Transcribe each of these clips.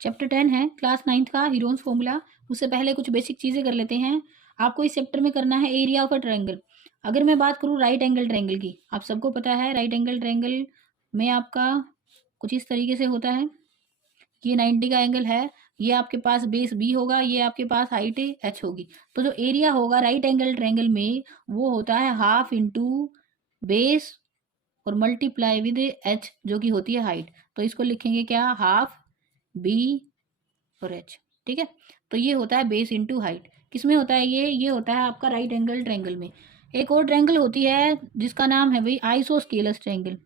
Chapter 10 है class 9th का Heron's formula. उससे पहले कुछ बेसिक चीज़ें कर लेते हैं। आपको इस चैप्टर में करना है एरिया ऑफ अ ट्रायंगल। अगर मैं बात करूँ राइट एंगल ट्रायंगल की, आप सबको पता है राइट एंगल ट्रायंगल में आपका कुछ इस तरीके से होता है। ये 90 का एंगल है, ये आपके पास बेस बी होगा, ये आपके पास हाइट एच होगी। तो जो एरिया होगा राइट एंगल ट्रायंगल में वो होता है हाफ इंटू बेस और मल्टीप्लाई विद एच जो कि होती है हाइट। तो इसको लिखेंगे क्या, हाफ बी और एच। ठीक है, तो ये होता है बेस इंटू हाइट। किस में होता है ये होता है आपका राइट एंगल ट्रायंगल में। एक और ट्रायंगल होती है जिसका नाम है भाई आइसोस्केलस ट्रायंगल,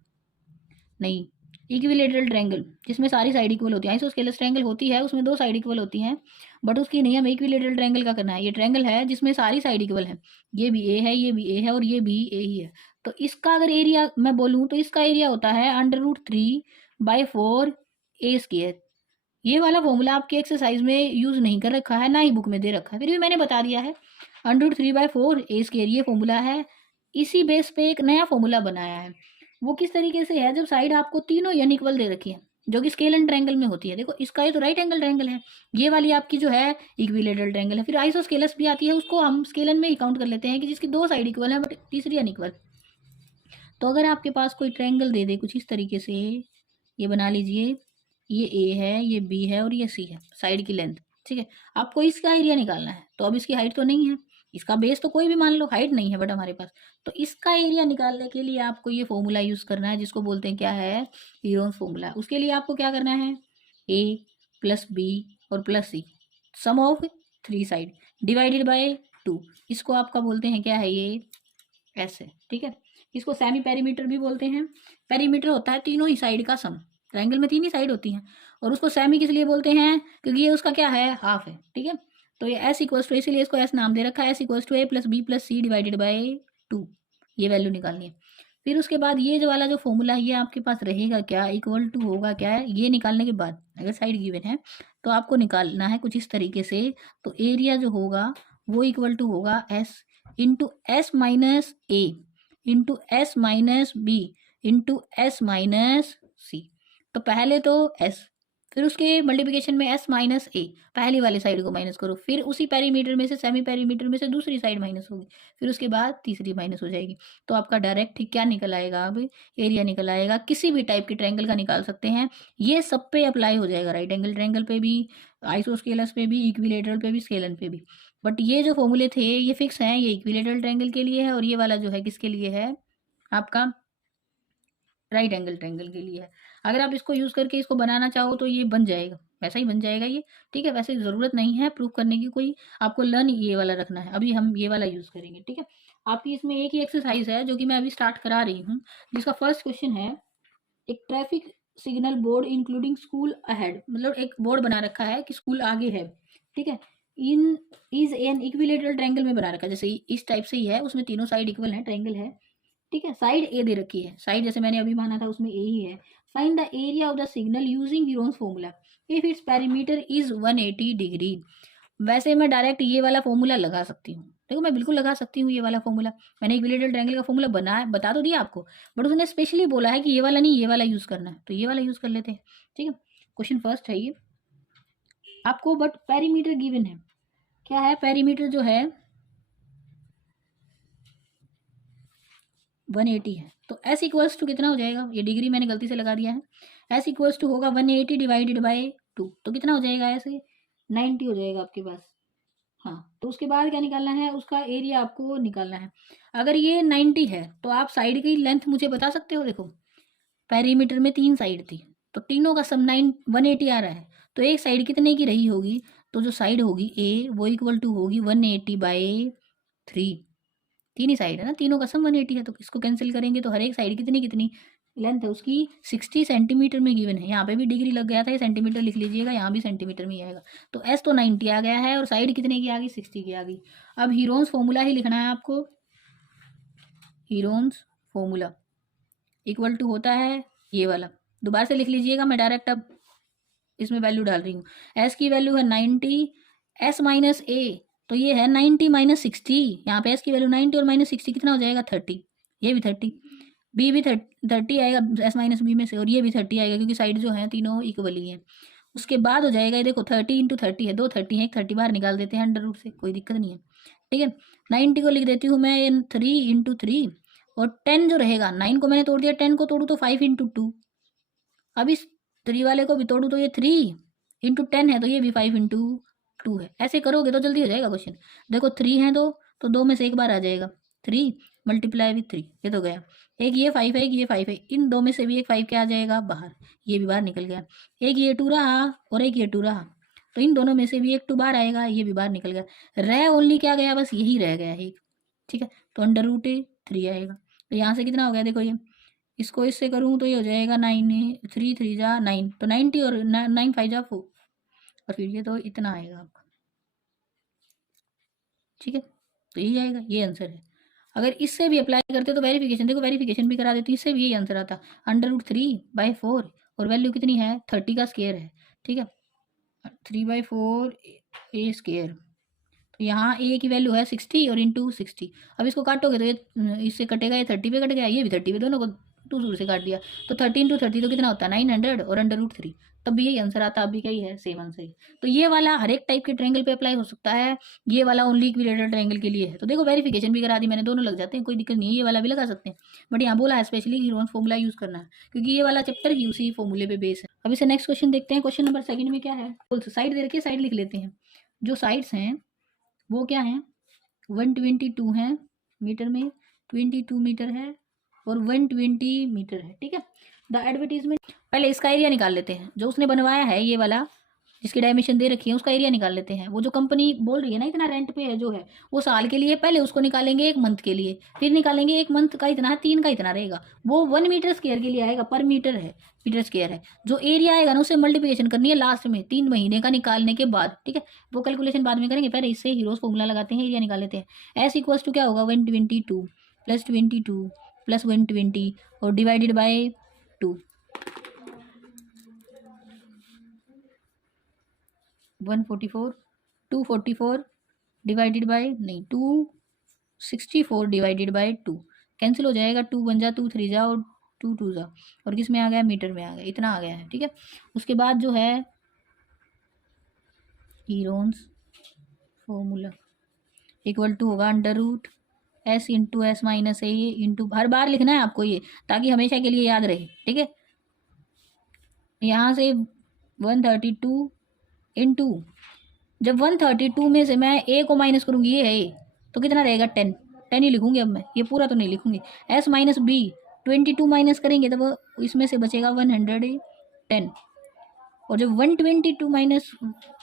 नहीं इक्विलेटरल ट्रायंगल, जिसमें सारी साइड इक्वल होती है। आइसोस्केलस ट्रायंगल होती है उसमें दो साइड इक्वल होती हैं, बट उसकी नहीं, हमें इक्विलेटरल ट्रायंगल का करना है। ये ट्रायंगल है जिसमें सारी साइड इक्वल है, ये भी ए है, ये भी ए है और ये भी ए ही है। तो इसका अगर एरिया मैं बोलूँ तो इसका एरिया होता है √3/4 a²। ये वाला फॉर्मूला आपके एक्सरसाइज में यूज नहीं कर रखा है, ना ही बुक में दे रखा है, फिर भी मैंने बता दिया है। √3/4 a² ये फॉर्मूला है। इसी बेस पे एक नया फॉर्मूला बनाया है। वो किस तरीके से है, जब साइड आपको तीनों अनइक्वल दे रखी है जो कि स्केल एंड ट्रायंगल में होती है। देखो इसका ये तो राइट एंगल ट्रायंगल है, ये वाली आपकी जो है इक्विलेटरल ट्रायंगल है। फिर आइसोस्केलस भी आती है, उसको हम स्केलन में ही काउंट कर लेते हैं कि जिसकी दो साइड इक्वल है बट तीसरी अनइक्वल। तो अगर आपके पास कोई ट्रायंगल दे दे कुछ इस तरीके से, ये बना लीजिए, ये ए है, ये बी है और ये सी है, साइड की लेंथ। ठीक है, आपको इसका एरिया निकालना है। तो अब इसकी हाइट तो नहीं है, इसका बेस तो कोई भी मान लो, हाइट नहीं है बट हमारे पास। तो इसका एरिया निकालने के लिए आपको ये फॉर्मूला यूज करना है जिसको बोलते हैं क्या है, हीरोन्स फॉर्मूला। उसके लिए आपको क्या करना है, ए प्लस बी और plus C, sum of 3 side divided by 2। इसको आपका बोलते हैं क्या है, ये एस है। ठीक है, इसको सेमी पेरीमीटर भी बोलते हैं। पेरीमीटर होता है तीनों ही साइड का सम, ट्रायंगल में 3 ही साइड होती हैं। और उसको सेमी किस लिए बोलते हैं, क्योंकि ये उसका क्या है, हाफ है। ठीक है, तो ये एस इक्वल्स टू, इसीलिए इसको एस नाम दे रखा है, S equals to a+b+c divided by 2। ये वैल्यू निकालनी है। फिर उसके बाद ये जो वाला जो फॉर्मूला है ये आपके पास रहेगा क्या, इक्वल टू होगा क्या है, ये निकालने के बाद अगर साइड गिवन है तो आपको निकालना है कुछ इस तरीके से। तो एरिया जो होगा वो इक्वल टू होगा S into S minus A into S minus B into S minus C. तो पहले तो एस, फिर उसके मल्टीप्लिकेशन में एस माइनस ए, पहली वाली साइड को माइनस करो, फिर उसी पेरीमीटर में से, सेमी पेरीमीटर में से दूसरी साइड माइनस होगी, फिर उसके बाद तीसरी माइनस हो जाएगी। तो आपका डायरेक्ट क्या निकल आएगा, अब एरिया निकल आएगा। किसी भी टाइप की ट्रायंगल का निकाल सकते हैं, ये सब पे अप्लाई हो जाएगा, राइट एंगल ट्रायंगल पे भी, आइसोस्केलस पे भी, इक्विलेटरल पे भी, स्केलन पे भी। बट ये जो फॉर्मूले थे ये फिक्स हैं, ये इक्विलेटरल ट्रायंगल के लिए है और ये वाला जो है किसके लिए है, आपका राइट एंगल ट्रायंगल के लिए है। अगर आप इसको यूज़ करके इसको बनाना चाहो तो ये बन जाएगा, वैसा ही बन जाएगा ये। ठीक है, वैसे ज़रूरत नहीं है प्रूफ करने की कोई, आपको लर्न ये वाला रखना है। अभी हम ये वाला यूज़ करेंगे। ठीक है, आपकी इसमें एक ही एक्सरसाइज है जो कि मैं अभी स्टार्ट करा रही हूँ, जिसका फर्स्ट क्वेश्चन है, एक traffic signal board including school ahead, मतलब एक बोर्ड बना रखा है कि स्कूल आगे है। ठीक है, इन इज एन इक्विलेटरल ट्रायंगल में बना रखा है, जैसे इस टाइप से ही है, उसमें तीनों साइड इक्वल है, ट्रायंगल है। ठीक है, साइड ए दे रखी है, साइड जैसे मैंने अभी माना था उसमें ए ही है। Find the area of the signal using Heron's formula if its perimeter is 180 degree. वैसे मैं डायरेक्ट ये वाला फॉर्मूला लगा सकती हूँ, देखो मैं बिल्कुल लगा सकती हूँ ये वाला फॉर्मूला। मैंने इक्विलेटरल ट्रायंगल का फॉर्मूला बता तो दिया आपको, बट उसने स्पेशली बोला है कि ये वाला नहीं, ये वाला यूज करना है, तो ये वाला यूज कर लेते हैं। ठीक है, क्वेश्चन फर्स्ट है ये आपको, बट पेरीमीटर गिवन है। क्या है पेरीमीटर जो है 180 है, तो एस इक्वल्स टू कितना हो जाएगा, ये डिग्री मैंने गलती से लगा दिया है, एस इक्वल्स टू होगा 180 डिवाइडेड बाय 2। तो कितना हो जाएगा, ऐसे 90 हो जाएगा आपके पास। हाँ, तो उसके बाद क्या निकालना है, उसका एरिया आपको निकालना है। अगर ये 90 है तो आप साइड की लेंथ मुझे बता सकते हो। देखो पेरीमीटर में 3 साइड थी, तो तीनों का सम 180 आ रहा है, तो एक साइड कितने की रही होगी, तो जो साइड होगी ए वो इक्वल टू होगी 180/3। 3 ही साइड है ना, तीनों का सम 180 है, तो इसको कैंसिल करेंगे तो हर एक साइड कितनी कितनी लेंथ है उसकी 60 सेंटीमीटर में गिवन है। यहाँ पे भी डिग्री लग गया था, ये सेंटीमीटर लिख लीजिएगा, यहाँ भी सेंटीमीटर में ही आएगा। तो एस तो 90 आ गया है और साइड कितने की आ गई, 60 की आ गई। अब हीरोन्स फॉर्मूला ही लिखना है आपको। हीरोन्स फॉर्मूला इक्वल टू होता है ये वाला, दोबारा से लिख लीजिएगा, मैं डायरेक्ट अब इसमें वैल्यू डाल रही हूँ। एस की वैल्यू है 90, एस माइनस ए, तो ये है 90 माइनस 60, यहाँ पे एस की वैल्यू 90 और माइनस 60 कितना हो जाएगा 30, ये भी 30, बी भी 30 आएगा एस माइनस बी में से, और ये भी 30 आएगा क्योंकि साइड जो है तीनों इक्वल ही हैं। उसके बाद हो जाएगा ये देखो 30 × 30 है, 2 30 है, एक 30 बाहर निकाल देते हैं अंडर रूट से, कोई दिक्कत नहीं है। ठीक है, 90 को लिख देती हूँ मैं 3 × 3 और 10 जो रहेगा, 9 को मैंने तोड़ दिया, 10 को तोड़ूँ तो 5 × 2। अब इस 3 वाले को भी तोड़ूँ तो ये 3 × 10 है, तो ये भी 5 × 2 है। ऐसे करोगे तो जल्दी हो जाएगा क्वेश्चन। देखो 3 है तो 2 में से एक बार आ जाएगा, 3 × 3 ये तो गया। एक ये 5 है, एक ये 5 है, इन दो में से भी एक 5 क्या आ जाएगा बाहर, ये भी बाहर निकल गया। एक ये 2 रहा और एक ये 2 रहा, तो इन दोनों में से भी एक 2 बाहर आएगा, ये भी बाहर निकल गया। रह ओनली क्या गया, बस यही रह गया एक। ठीक है, तो √3 आएगा। तो यहाँ से कितना हो गया देखो, ये इसको इससे करूँ तो ये हो जाएगा 9, 3 3 जा 9, तो 90 और 9 5 जा 4, और फिर ये तो इतना आएगा आपका। ठीक है, तो यही आएगा, ये आंसर है। अगर इससे भी अप्लाई करते तो वेरिफिकेशन, देखो वेरिफिकेशन भी करा देती, इससे भी यही आंसर आता, √3/4 और वैल्यू कितनी है 30 का स्क्वायर है। ठीक है, 3/4 ए स्क्वायर, तो यहाँ ए की वैल्यू है 60 और इंटू 60। अब इसको काटोगे तो ये इससे कटेगा, ये 30 पे कट गया, ये भी 30 पे, दोनों को 2 से काट दिया, तो 13 × 30 तो कितना होता है 900 और √3, तब भी यही आंसर आता, अभी कही है सेम आंसर। तो ये वाला हर एक टाइप के ट्रायंगल पे अप्लाई हो सकता है, ये वाला ओनली इक्विलेटरल ट्रायंगल के लिए है। तो देखो वेरिफिकेशन भी करा दी मैंने, दोनों लग जाते हैं, कोई दिक्कत नहीं है, ये वाला भी लगा सकते हैं, बट यहाँ बोला है स्पेशली हीरोन्स फॉर्मूला यूज करना है, क्योंकि ये वाला चैप्टर ही उसी फॉर्मूले पे बेस है। अब इसे नेक्स्ट क्वेश्चन देखते हैं। क्वेश्चन नंबर 2 में क्या है, साइड दे रखी है, साइड लिख लेते हैं। जो साइड्स हैं वो क्या है, 122 है मीटर में, 22 मीटर है और 120 मीटर है। ठीक है, द एडवर्टीजमेंट, पहले इसका एरिया निकाल लेते हैं, जो उसने बनवाया है ये वाला, जिसकी डायमेंशन दे रखी है, उसका एरिया निकाल लेते हैं। वो जो कंपनी बोल रही है ना इतना रेंट पे है जो है, वो साल के लिए, पहले उसको निकालेंगे 1 मंथ के लिए, फिर निकालेंगे 1 मंथ का इतना है, 3 का इतना रहेगा, वो 1 मीटर स्क्वायर के लिए आएगा, पर मीटर है, मीटर स्क्वायर है। जो एरिया आएगा ना उससे मल्टीप्लिकेशन करनी है लास्ट में 3 महीने का निकालने के बाद। ठीक है, वो कैलकुलेशन बाद में करेंगे, पहले इससे हीरोज फॉर्मूला लगाते हैं, एरिया निकाल लेते हैं। S = क्या होगा, 122 + 22 + 120 और डिवाइडेड बाय 2, 144, 244 डिवाइडेड बाय, नहीं 264 डिवाइडेड बाय 2, कैंसिल हो जाएगा, 2 1 जा, 2 3 जा और 2 2 जा, और किस में आ गया, मीटर में आ गया, इतना आ गया है। ठीक है, उसके बाद जो है हीरोन्स फॉर्मूला = होगा √S × S - A इंटू, हर बार लिखना है आपको ये, ताकि हमेशा के लिए याद रहे। ठीक है, यहाँ से 132 इंटू, जब 132 में से मैं A को माइनस करूँगी, ये है A, तो कितना रहेगा 10 10 ही लिखूंगी अब मैं, ये पूरा तो नहीं लिखूंगी। S - B 22 माइनस करेंगे तो वो इसमें से बचेगा 110, और जब 122 -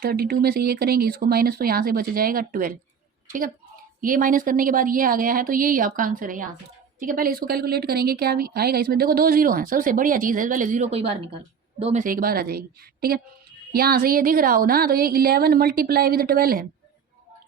32 में से ये करेंगे इसको माइनस, तो यहाँ से बच जाएगा 12। ठीक है, ये माइनस करने के बाद ये आ गया है, तो यही आपका आंसर है यहाँ से। ठीक है, पहले इसको कैलकुलेट करेंगे, क्या भी आएगा इसमें, देखो 2 0 हैं, सबसे बढ़िया चीज़ है, पहले 0 कोई बार निकाल, 2 में से एक बार आ जाएगी। ठीक है, यहाँ से ये दिख रहा हो ना, तो ये 11 × 12 है,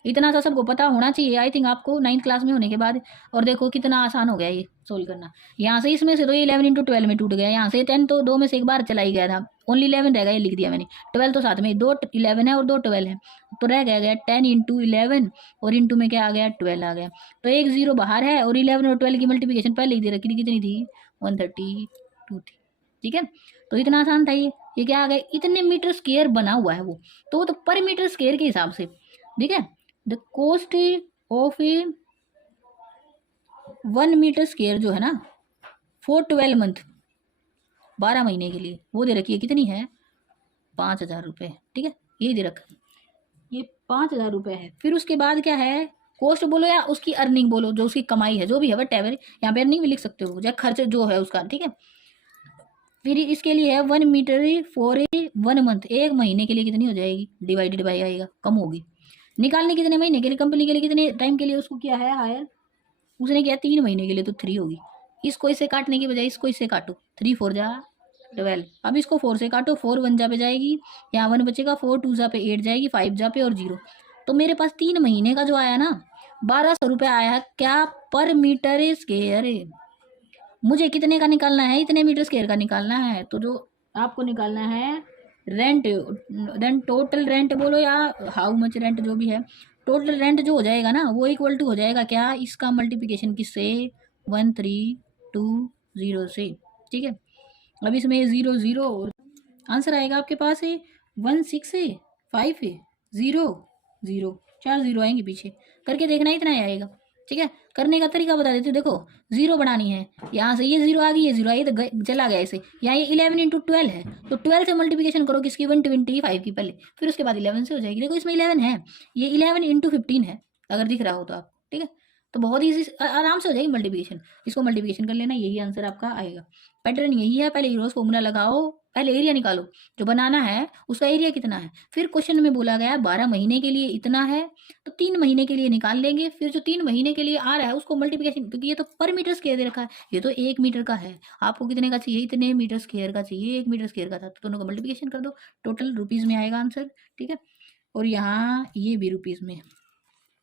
इतना सा सबको पता होना चाहिए आई थिंक आपको 9th क्लास में होने के बाद। और देखो कितना आसान हो गया ये सोल्व करना। यहाँ से इसमें से तो ये 11 × 12 में टूट गया, यहाँ से 10 तो 2 में से एक बार चला ही गया था, ओनली 11 रह गया, ये लिख दिया मैंने। 12 तो साथ में 2 11 है और 2 12 है, तो रह गया 10 × 11 और इंटू में क्या आ गया 12 आ गया, तो एक 0 बाहर है, और 11 और 12 की मल्टीप्लिकेशन पहले ही दे रखी थी, कितनी थी 132 थी। ठीक है, तो इतना आसान था ये क्या आ गया, इतने मीटर स्क्वायर बना हुआ है वो, तो वो तो पर मीटर स्क्वायर के हिसाब से। ठीक है, the cost of a 1 metre square जो है ना फॉर 12 मंथ, 12 महीने के लिए, वो दे रखी है, कितनी है 5,000 रुपये। ठीक है, ये दे रखा है, ये 5,000 रुपये है। फिर उसके बाद क्या है, कॉस्ट बोलो या उसकी अर्निंग बोलो, जो उसकी कमाई है, जो भी है वट एवर, यहाँ पे अर्निंग भी लिख सकते हो, या खर्च जो है उसका। ठीक है, फिर इसके लिए है 1 मीटर फॉर ए 1 मंथ, 1 महीने के लिए कितनी हो जाएगी, डिवाइडेड बाई आएगा, कम होगी। निकालने कितने महीने के लिए, कंपनी के लिए कितने टाइम के लिए उसको किया है हायर, उसने किया 3 महीने के लिए, तो 3 होगी। इसको इससे काटने की बजाय इसको इससे काटो, 3 4 जा 12, अब इसको 4 से काटो, 4 1 जा पे जाएगी, यहाँ 1 बचेगा, 4 2 जा पे 8 जाएगी, 5 जा पे और 0, तो मेरे पास 3 महीने का जो आया ना 1,200 रुपये आया है, क्या पर मीटर स्क्वायर। मुझे कितने का निकालना है, इतने मीटर स्क्वायर का निकालना है, तो जो आपको निकालना है रेंट, देन टोटल रेंट बोलो या हाउ मच रेंट, जो भी है टोटल रेंट जो हो जाएगा ना, वो इक्वल टू हो जाएगा क्या, इसका मल्टीप्लिकेशन किससे 1320 से। ठीक है, अब इसमें 0 0 आंसर आएगा आपके पास है 16 है, 5 है, 0 0, 4 0 आएंगे पीछे, करके देखना इतना ही आएगा। ठीक है, करने का तरीका बता देती हूँ। देखो जीरो बनानी है, यहाँ से ये जीरो आ गई, ये जीरो आई तो चला गया ऐसे। यहाँ ये 11 इंटू 12 है, तो 12 से मल्टीप्लिकेशन करो किसकी, 125 की पहले, फिर उसके बाद 11 से हो जाएगी। देखो इसमें 11 है, ये 11 इंटू 15 है, अगर दिख रहा हो तो आप। ठीक है, तो बहुत ईजी आराम से हो जाएगी मल्टीप्लिकेशन। इसको मल्टीप्लिकेशन कर लेना, यही आंसर आपका आएगा। पैटर्न यही है, पहले हीरोज फॉर्मूला लगाओ, पहले एरिया निकालो जो बनाना है उसका एरिया कितना है। फिर क्वेश्चन में बोला गया 12 महीने के लिए इतना है, तो 3 महीने के लिए निकाल लेंगे। फिर जो 3 महीने के लिए आ रहा है उसको मल्टीप्लिकेशन, क्योंकि ये तो पर मीटर स्क्वायर दे रखा है, ये तो 1 मीटर का है, आपको कितने का चाहिए, इतने मीटर स्क्वायर का चाहिए, 1 मीटर स्क्वायर का था, तो दोनों का मल्टीप्लिकेशन कर दो, टोटल रुपीज़ में आएगा आंसर। ठीक है, और यहाँ ये भी रुपीज़ में।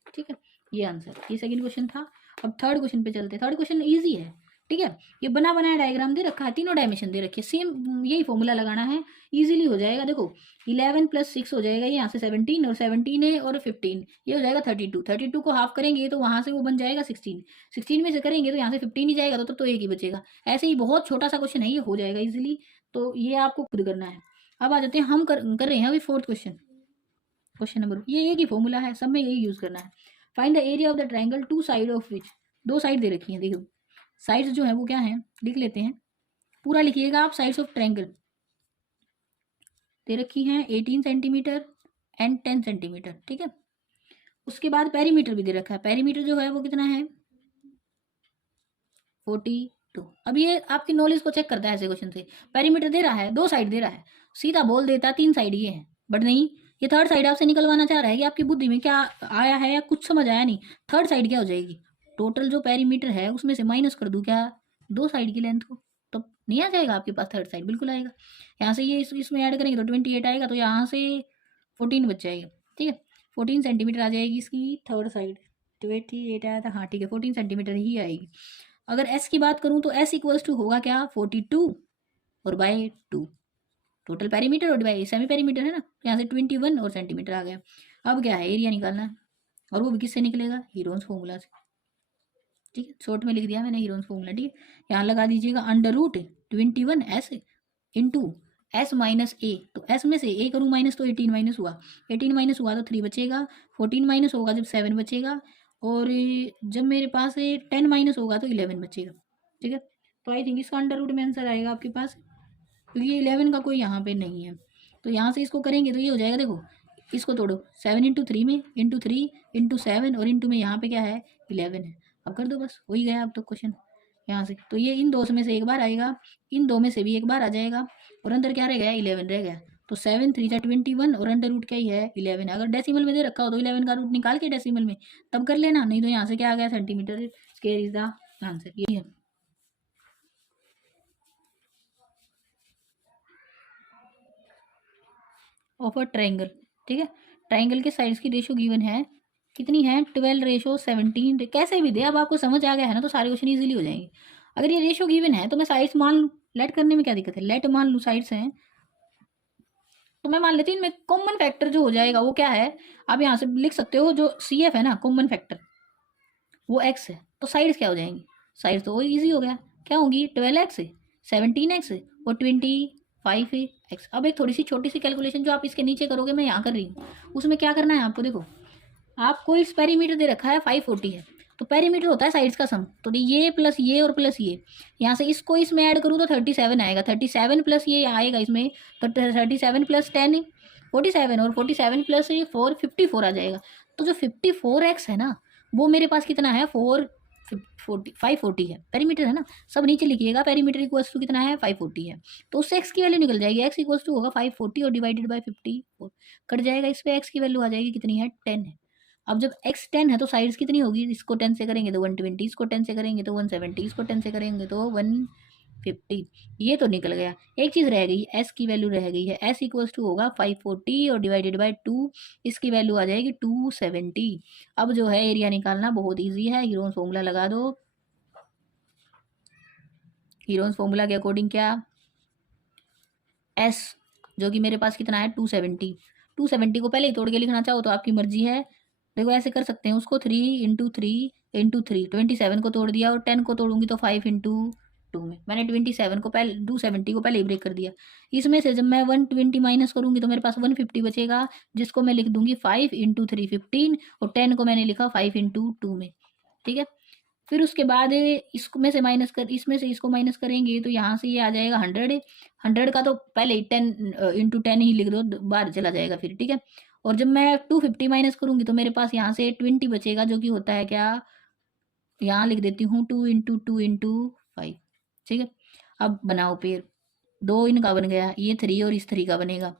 ठीक है, ये आंसर, ये सेकंड क्वेश्चन था। अब थर्ड क्वेश्चन पे चलते हैं। थर्ड क्वेश्चन इजी है। ठीक है, ये बना बनाया डायग्राम दे रखा है, तीनों डायमेंशन दे रखी है, सेम यही फॉर्मूला लगाना है, इजीली हो जाएगा। देखो 11 + 6 हो जाएगा, यहाँ से 17, और 17 है और 15, ये हो जाएगा 32। 32 को हाफ करेंगे तो वहाँ से वो बन जाएगा 16, 16 में से करेंगे तो यहाँ से 15 ही जाएगा, तो तब तो एक ही बचेगा। ऐसे ही बहुत छोटा सा क्वेश्चन है, ये हो जाएगा इजीली, तो ये आपको खुद करना है। अब आ जाते हैं, हम कर रहे हैं अभी फोर्थ क्वेश्चन। क्वेश्चन नंबर, ये एक ही फॉर्मूला है, सब में यही यूज करना है। Find the area of the triangle two side of which, दो साइड दे रखी है। देखो साइड्स जो है वो क्या है, लिख लेते हैं, पूरा लिखिएगा आप। साइड्स ऑफ ट्रायंगल दे रखी हैं 18 सेंटीमीटर एंड 10 सेंटीमीटर। ठीक है, उसके बाद पेरीमीटर भी दे रखा है, पेरीमीटर जो है वो कितना है, 42। अब ये आपकी नॉलेज को चेक करता है ऐसे क्वेश्चन से। पेरीमीटर दे रहा है, दो साइड दे रहा है, सीधा बोल देता 3 साइड ये है, बट नहीं, ये थर्ड साइड आपसे निकलवाना चाह रहा है कि आपकी बुद्धि में क्या आया है या कुछ समझ आया नहीं। थर्ड साइड क्या हो जाएगी, टोटल जो पेरीमीटर है उसमें से माइनस कर दूं क्या, दो साइड की लेंथ को, तो नहीं आ जाएगा आपके पास थर्ड साइड, बिल्कुल आएगा। यहाँ से ये इसमें ऐड करेंगे तो 28 आएगा, तो यहाँ से 14 बच जाएगा। ठीक है, 14 सेंटीमीटर आ जाएगी इसकी थर्ड साइड। 28 आया था, हाँ ठीक है, 14 सेंटीमीटर ही आएगी। अगर एस की बात करूं तो एस इक्वल्स टू होगा क्या, 42 और बाय 2, टोटल पेरीमीटर और बाय सेमी पेरीमीटर है ना, यहाँ से 21 और सेंटीमीटर आ गया। अब क्या है, एरिया निकालना है, और वो भी किससे निकलेगा, हीरोन्स फॉर्मूला से। ठीक है, शॉर्ट में लिख दिया मैंने हीरोन्स फॉर्मूला। ठीक है, यहाँ लगा दीजिएगा √21s into S minus A, तो एस में से ए करूँ माइनस तो 18 माइनस हुआ, 18 माइनस हुआ तो 3 बचेगा, 14 माइनस होगा जब 7 बचेगा, और जब मेरे पास 10 माइनस होगा तो 11 बचेगा। ठीक है, तो आई थिंक इसका अंडर रूट में आंसर आएगा आपके पास, क्योंकि 11 का कोई यहाँ पे नहीं है, तो यहाँ से इसको करेंगे तो ये हो जाएगा। देखो इसको तोड़ो, 7 इंटू 3 में, इंटू 3 इंटू 7, और इंटू में यहाँ पे क्या है, 11 है। अब कर दो, बस हो ही गया अब तो क्वेश्चन यहाँ से। तो ये इन दो में से एक बार आएगा, इन दो में से भी एक बार आ जाएगा, और अंदर क्या रह गया, 11 रह गया। तो 7 3 21, और अंडर रूट क्या ही है, 11 है। अगर डेसिमल में दे रखा हो तो 11 का रूट निकाल के डेसिमल में तब कर लेना, नहीं तो यहाँ से क्या आ गया, centimetre square is the answer, यही है। ऑफ अ ट्रायंगल, ठीक है, ट्रायंगल के साइड्स की रेशो गिवन है, कितनी है, 12:17। कैसे भी दे, अब आपको समझ आ गया है ना, तो सारे क्वेश्चन इजीली हो जाएंगे। अगर ये रेशो गिवन है तो मैं साइड्स मान लूँ, लेट करने में क्या दिक्कत है, लेट मान लूँ साइड्स हैं, तो मैं मान लेती हूँ इनमें कॉमन फैक्टर जो हो जाएगा वो क्या है, आप यहाँ से लिख सकते हो, जो CF है ना कॉमन फैक्टर, वो x है, तो साइड्स क्या हो जाएंगी, साइड्स तो वो ईजी हो गया, क्या होगी, 12x 17x और 25x। अब एक थोड़ी सी छोटी सी कैलकुलेशन जो आप इसके नीचे करोगे, मैं यहाँ कर रही हूँ, उसमें क्या करना है आपको। देखो आपको इस पेरीमीटर दे रखा है 540 है, तो पेरीमीटर होता है साइड्स का सम, तो ये प्लस ये और प्लस ये, यहाँ से इसको इसमें ऐड करूँ तो 37 आएगा, 37 प्लस ये आएगा इसमें, तो 37 + 10 47, और 47 + 4 54 आ जाएगा। तो जो 54x है ना, वो मेरे पास कितना है, 540 है, पेरीमीटर है ना, सब नीचे लिखिएगा, पेरीमीटर इक्वल्स टू कितना है, 540 है, तो उससे x की वैल्यू निकल जाएगी, x इक्वल्स टू होगा 540 और डिवाइडेड बाय 54, कट जाएगा, इस पे x की वैल्यू आ जाएगी कितनी है, 10 है। अब जब x 10 है तो साइड्स कितनी होगी, इसको 10 से करेंगे तो 120, इसको 10 से करेंगे तो 170, इसको 10 से करेंगे तो 150, ये तो निकल गया। एक चीज़ रह गई, s की वैल्यू रह गई है, s इक्वल्स टू होगा 540 और डिवाइडेड बाय 2, इसकी वैल्यू आ जाएगी 270। अब जो है एरिया निकालना बहुत ईजी है, हीरोन्स फॉर्मूला लगा दो, हीरोन्स फॉर्मूला के अकॉर्डिंग क्या, s जो कि मेरे पास कितना है, 270, 270 को पहले ही तोड़ के लिखना चाहो तो आपकी मर्जी है, देखो ऐसे कर सकते हैं उसको, 3 इंटू 3 इंटू 3, 27 को तोड़ दिया, और 10 को तोड़ूंगी तो 5 इंटू 2 में। मैंने 27 को पहले 270 को पहले ही ब्रेक कर दिया। इसमें से जब मैं 120 माइनस करूँगी तो मेरे पास 150 बचेगा, जिसको मैं लिख दूंगी 5 इंटू 3 15, और 10 को मैंने लिखा 5 इंटू 2 में। ठीक है, फिर उसके बाद इसमें से माइनस कर, इसमें से इसको माइनस करेंगे तो यहाँ से ये आ जाएगा 100। 100 का तो पहले ही 10 इंटू 10 ही लिख दो, बाहर चला जाएगा फिर। ठीक है, और जब मैं 250 माइनस करूँगी तो मेरे पास यहाँ से 20 बचेगा, जो कि होता है क्या, यहाँ लिख देती हूँ 2 इंटू 2 इंटू 5। ठीक है, अब बनाओ पेयर, 2 इनका बन गया, ये 3 और इस 3 का बनेगा,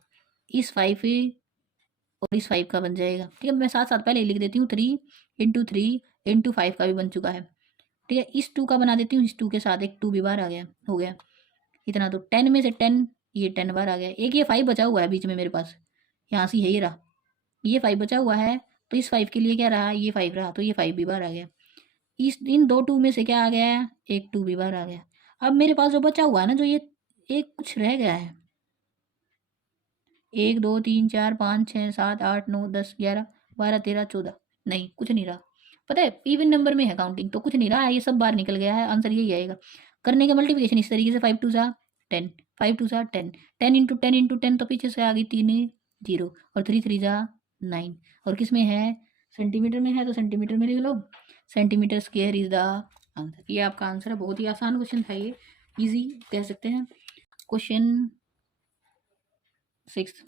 इस 5 और इस 5 का बन जाएगा। ठीक है, मैं साथ साथ पहले लिख देती हूँ 3 इंटू 3 इंटू 5 का भी बन चुका है। ठीक है, इस 2 का बना देती हूँ, इस 2 के साथ एक 2 भी बाहर आ गया, हो गया इतना। तो 10 में से 10, ये 10 बाहर आ गया। एक ये 5 बचा हुआ है बीच में मेरे पास, यहाँ से यही रहा, ये 5 बचा हुआ है, तो इस 5 के लिए क्या रहा, ये 5 रहा, तो ये 5 भी बाहर आ गया। इस इन 2 2 में से क्या आ गया, एक 2 भी बाहर आ गया। अब मेरे पास जो बचा हुआ है ना, जो ये एक कुछ रह गया है, 1 2 3 4 5 6 7 8 9 10 11 12 13 14, नहीं कुछ नहीं रहा। पता है इवन नंबर में है काउंटिंग, तो कुछ नहीं रहा, ये सब बाहर निकल गया है, आंसर यही आएगा। करने के मल्टीप्लिकेशन इस तरीके से, 5 2 सा 10, 5 2 सा 10, 10 इंटू 10 इंटू 10, तो पीछे से आ गई 3 0, और 3 3 जा 9, और किस में है, सेंटीमीटर में है, तो सेंटीमीटर में लिख लो, centimetre square is the answer. ये आपका आंसर है। बहुत ही आसान क्वेश्चन था ये, इजी कह सकते हैं। क्वेश्चन 6,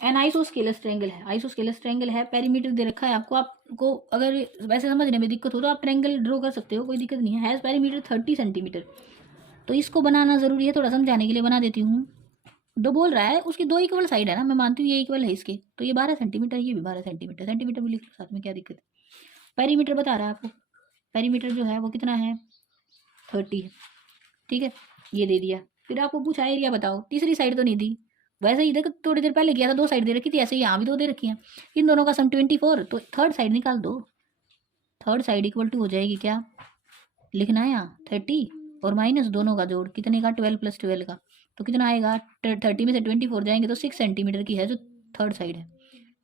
एन आइसोस्केलस ट्रायंगल है, आइसोस्केलस ट्रायंगल है, पेरीमीटर दे रखा है आपको। आपको अगर वैसे समझने में दिक्कत हो तो आप ट्रायंगल ड्रॉ कर सकते हो, कोई दिक्कत नहीं है। हैज़ पेरीमीटर 30 सेंटीमीटर, तो इसको बनाना ज़रूरी है, थोड़ा समझाने के लिए बना देती हूँ। दो बोल रहा है, उसकी 2 इक्वल साइड है ना, मैं मानती हूँ ये इक्वल है इसके, तो ये 12 सेंटीमीटर, ये भी 12 सेंटीमीटर, सेंटीमीटर में लिख लो साथ में, क्या दिक्कत है। पेरीमीटर बता रहा है आपको, पेरीमीटर जो है वो कितना है, 30 है। ठीक है, ये दे दिया। फिर आपको पूछा एरिया बताओ, तीसरी साइड तो नहीं दी, वैसे ही देखो थोड़ी देर पहले किया था, 2 साइड दे रखी थी, ऐसे यहाँ भी 2 दे रखी हैं, इन दोनों का सम 24, तो थर्ड साइड निकाल दो। थर्ड साइड इक्वल टू हो जाएगी क्या, लिखना है यहाँ 30 और माइनस दोनों का जोड़, कितने का, 12 + 12 का, तो कितना आएगा, 30 में से 24 जाएंगे तो 6 सेंटीमीटर की है जो थर्ड साइड है।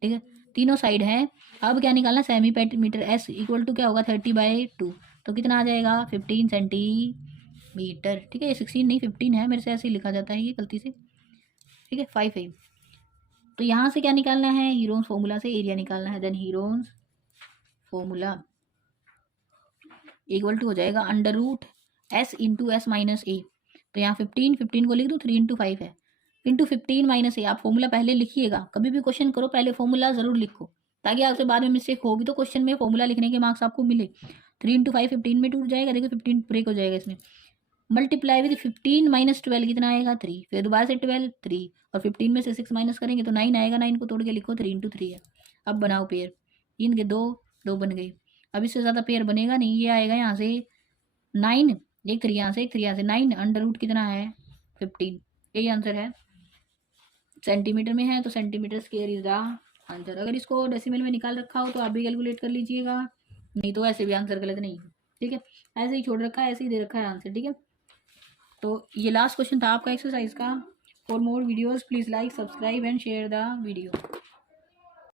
ठीक है, तीनों साइड है। अब क्या निकालना, semi perimeter S equal to क्या होगा, 30/2, तो कितना आ जाएगा, 15 सेंटीमीटर। ठीक है, ये 16 नहीं 15 है, मेरे से ऐसे ही लिखा जाता है ये गलती से। ठीक है, 5 है। तो यहाँ से क्या निकालना है, हीरोन्स फॉर्मूला से एरिया निकालना है। Then Heron's formula equal to हो जाएगा √s into s minus A. तो यहाँ 15 को लिख दूँ, 3 इंटू 5 है, इंटू 15 माइनस ए। आप फॉर्मूला पहले लिखिएगा, कभी भी क्वेश्चन करो पहले फॉर्मूला ज़रूर लिखो, ताकि आपसे बाद में मिस्टेक होगी तो क्वेश्चन में फॉर्मूला लिखने के मार्क्स आपको मिले। 3 इंटू 5 15 में टूट जाएगा, देखो 15 ब्रेक हो जाएगा इसमें। मल्टीप्लाई विद 15 माइनस 12 कितना आएगा, 3, फिर दोबारा से 12 3, और 15 में से 6 माइनस करेंगे तो 9 आएगा, 9 को तोड़ के लिखो, 3 इंटू 3 है। अब बनाओ पेयर, इनके 2 2 बन गए। अब इससे ज़्यादा पेयर बनेगा नहीं, ये आएगा यहाँ से 9, एक 3 यहाँ से, एक 3 यहाँ से, 9 अंडर रूट कितना है, 15। यही आंसर है। सेंटीमीटर में है तो centimetre square is the answer. अगर इसको डेसिमल में निकाल रखा हो तो आप भी कैलकुलेट कर लीजिएगा, नहीं तो ऐसे भी आंसर गलत नहीं है। ठीक है, ऐसे ही छोड़ रखा है, ऐसे ही दे रखा है आंसर। ठीक है, तो ये लास्ट क्वेश्चन था आपका एक्सरसाइज का। For more videos please like, subscribe and share the video.